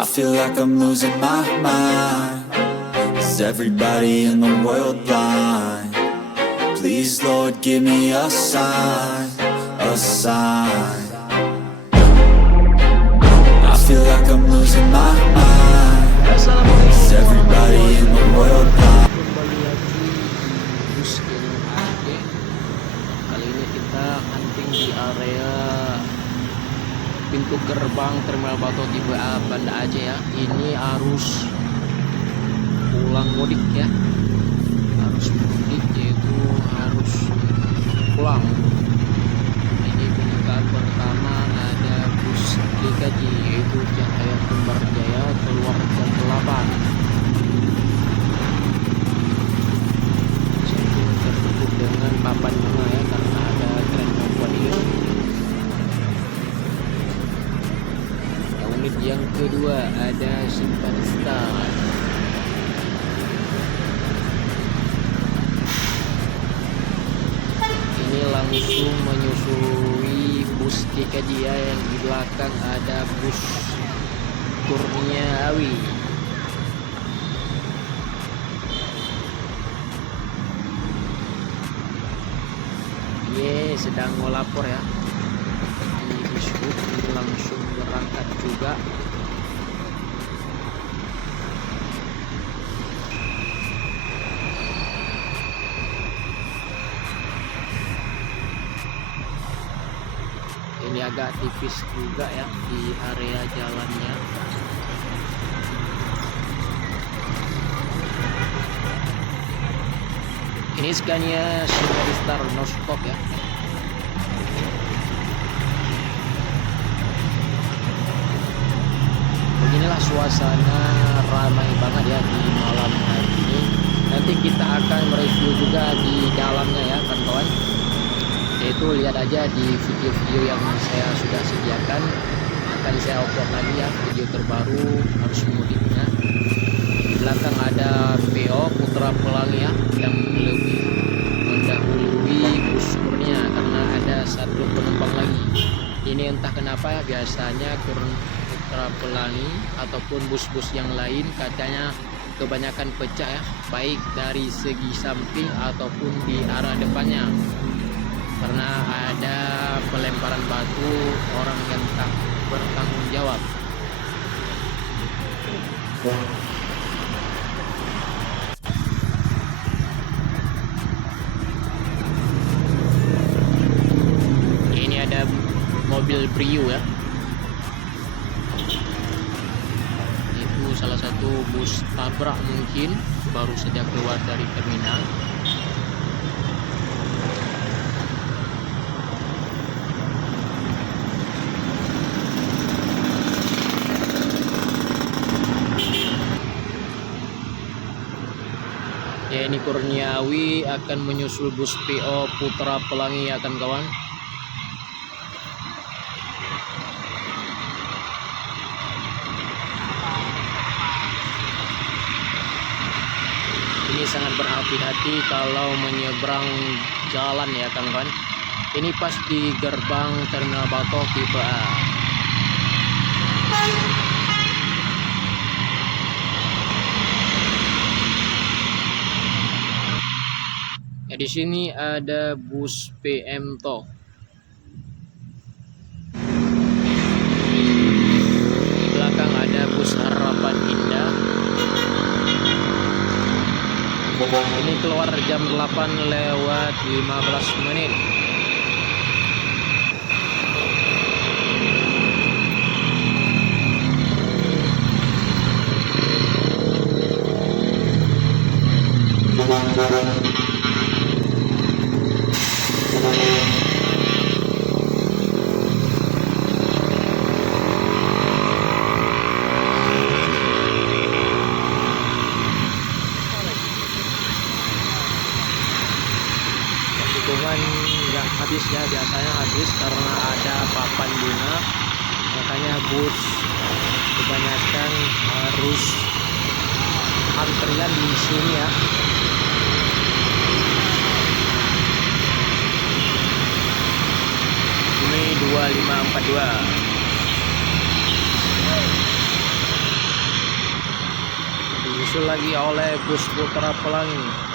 I feel like I'm losing my mind. Is everybody in the world blind? Please, Lord, give me a sign, a sign. I feel like I'm losing my mind. Is everybody in the world blind? Kembali lagi di Bus Channel AD. Kali ini kita hunting di area pintu gerbang Terminal Batok tipe A Banda Aceh ya. Ini arus pulang mudik ya. Arus mudik yaitu harus pulang. Ini pembukaan pertama ada bus GKJ yaitu Cahaya Kembar Jaya keluar jam 8. Tertutup dengan papan bunga ya karena ada tren perempuan ini. Unit yang kedua ada Simpan Star. Ini langsung menyusui bus GKJ ya, yang di belakang ada bus Kurniawi. Sedang melapor ya di Dishub, ini langsung berangkat juga. Ini agak tipis juga ya di area jalannya. Ini Scania Star no stop ya. Beginilah suasana ramai banget ya di malam hari ini. Nanti kita akan mereview juga di dalamnya ya kawan-kawan. Yaitu lihat aja di video-video yang saya sudah sediakan. Akan saya upload lagi ya video terbaru harus mudiknya. Di belakang ada PO Putra Pelangi ya, yang lebih mendahului bus Kurnia karena ada satu penumpang lagi. Ini entah kenapa ya, biasanya Putra Pelangi ataupun bus-bus yang lain katanya kebanyakan pecah ya, baik dari segi samping ataupun di arah depannya, karena ada pelemparan batu orang yang tak bertanggung jawab. Ini ada mobil Brio ya. Itu salah satu bus tabrak mungkin, baru saja keluar dari terminal. Ya, ini Kurniawi akan menyusul bus PO Putra Pelangi ya kawan-kawan. Ini sangat berhati-hati kalau menyeberang jalan ya kawan-kawan. Ini pas di gerbang Terminal Batok tipe A. Ya, di sini ada bus PM TOH. Di belakang ada bus Harapan Indah. Ini keluar jam 8:15. Hitungan nggak habis ya, biasanya habis karena ada papan bunga, makanya bus kebanyakan harus antrian di sini ya. Ini 2542. disusul lagi oleh bus Putra Pelangi.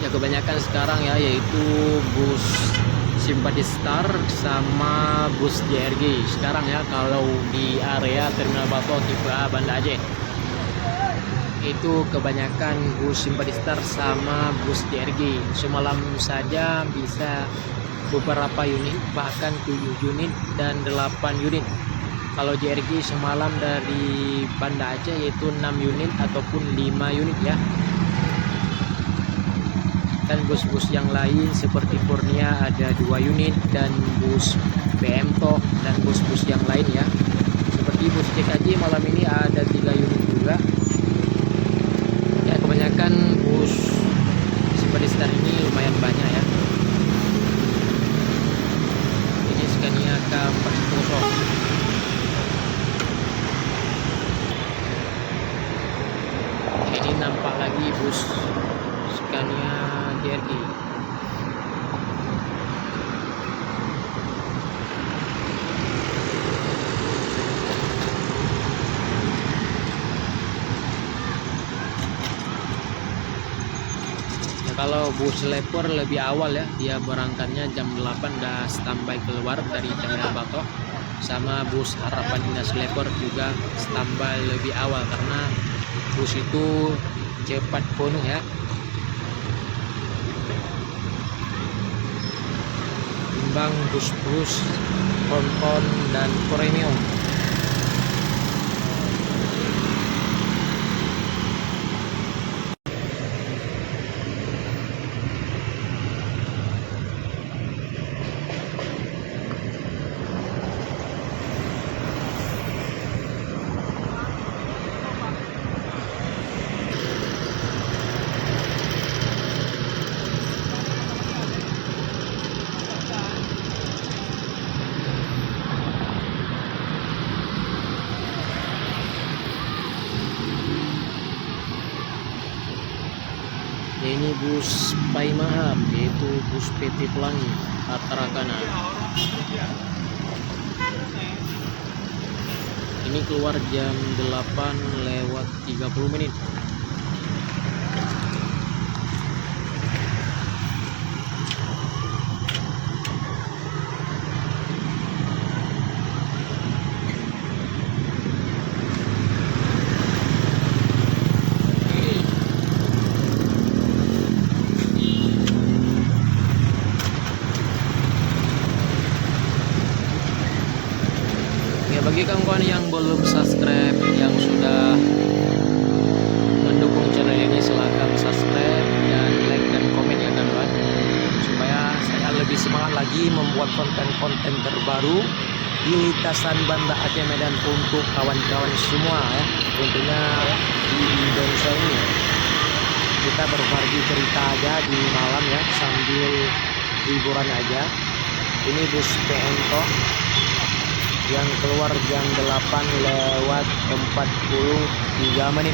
Ya kebanyakan sekarang ya, yaitu bus Simpati Star sama bus JRG sekarang ya, kalau di area Terminal Batu tipe A Banda Aceh itu kebanyakan bus Simpati Star sama bus JRG. Semalam saja bisa beberapa unit, bahkan 7 unit dan 8 unit. Kalau JRG semalam dari Banda Aceh yaitu 6 unit ataupun 5 unit ya. Dan bus-bus yang lain seperti Purnia ada 2 unit, dan bus BM Tok dan bus-bus yang lain ya. Seperti bus CKJ malam ini ada 3 unit juga. Ya kebanyakan bus Simpati Star ini lumayan banyak ya. Ini Scania K410. Ini nampak lagi bus Scania JRG. Ya, kalau bus Leper lebih awal ya, dia berangkatnya jam 8 udah standby keluar dari Terminal Batok. Sama bus Harapan Dinas Leper juga standby lebih awal karena bus itu cepat penuh ya. Timbang bus-bus Konton dan premium. Ini bus Paimaham, yaitu bus PT Pelangi Atarakana. Ini keluar jam 8:30. Bagi kawan-kawan yang belum subscribe, yang sudah mendukung channel ini, silahkan subscribe dan like dan komen ya kawan-kawan, supaya saya lebih semangat lagi membuat konten-konten terbaru di lintasan Banda Aceh Medan untuk kawan-kawan semua ya, tentunya di Indonesia ini. Kita berbagi cerita aja di malam ya, sambil hiburan aja. Ini bus PNTO yang keluar jam 8:43.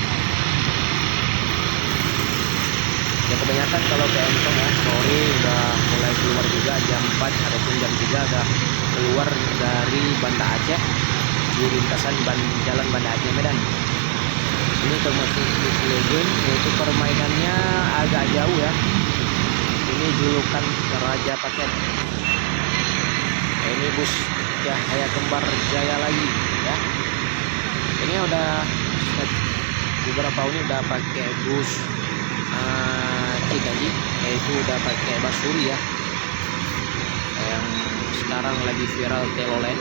Ya kebanyakan kalau ke Entong ya sore udah mulai keluar juga jam 4 ataupun jam 3 udah keluar dari Banda Aceh di lintasan jalan Banda Aceh Medan. Ini termasuk bus legend, yaitu permainannya agak jauh ya. Ini julukan Raja Paket. Nah, ini bus Cahaya Kembar Jaya lagi ya. Ini udah beberapa ini udah pakai bus Ciganji, yaitu udah pakai Basuri ya, yang sekarang lagi viral Telolen.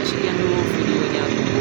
Ya sekian dulu videonya.